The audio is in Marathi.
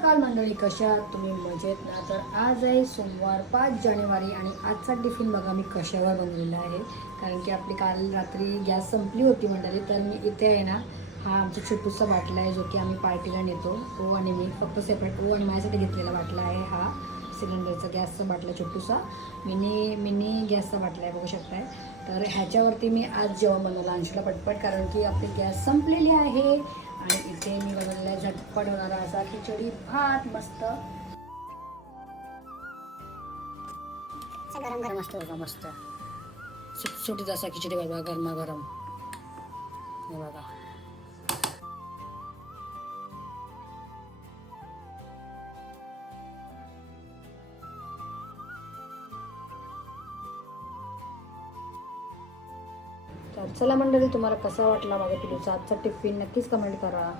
सकाळ मंडळी, कशा आहात तुम्ही? मजेत ना? तर आज आहे सोमवार 5 जानेवारी आणि आजचा टिफिन बघा मी कशावर बनवलेला आहे. कारण की आपली काल रात्री गॅस संपली होती मंडळी, तर मी इथे आहे ना हा आमचा छोटूसा बाटला आहे जो की आम्ही पार्टीला नेतो. ओ आणि मी फक्त सेपरेट ओ आणि माझ्यासाठी घेतलेला बाटला आहे हा सिलेंडरचा गॅसचा बाटला छोटूसा मिनी गॅसचा बाटला आहे, बघू शकताय. तर ह्याच्यावरती मी आज जेवण बनवलं अंशूला पटपट, कारण की आपली गॅस संपलेली आहे. आणि इथे मी बनवलेला आहे झटपट होणारा असा खिचडी भात मस्त गरम गरम असतो बघा, मस्त सुटसुटीत असा खिचडी बघा गरमागरम. हे बघा तर चला मंडळी, तुम्हाला कसा वाटला माझ्या पिलूचा आजचा टिफिन नक्कीच कमेंट करा.